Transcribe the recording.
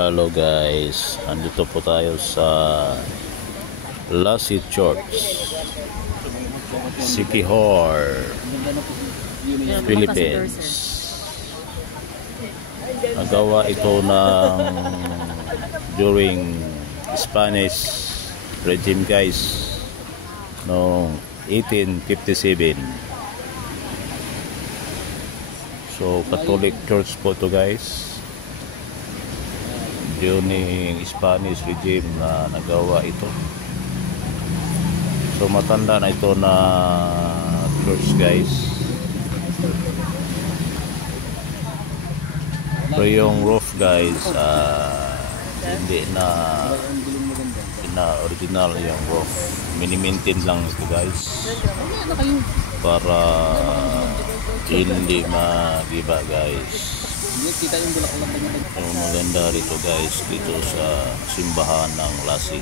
Hello guys, andito po tayo sa Lassie Church, Siquijor, Philippines. Nagawa ito ng during Spanish regime guys, noong 1857. So Catholic Church po to guys, during Spanish regime na nagawa ito. So matanda na ito na church guys. Pero yung roof guys, hindi na original yung roof. Mini-maintain lang ito guys para hindi magiba guys. So maganda rito guys, dito sa simbahan ng Lassie.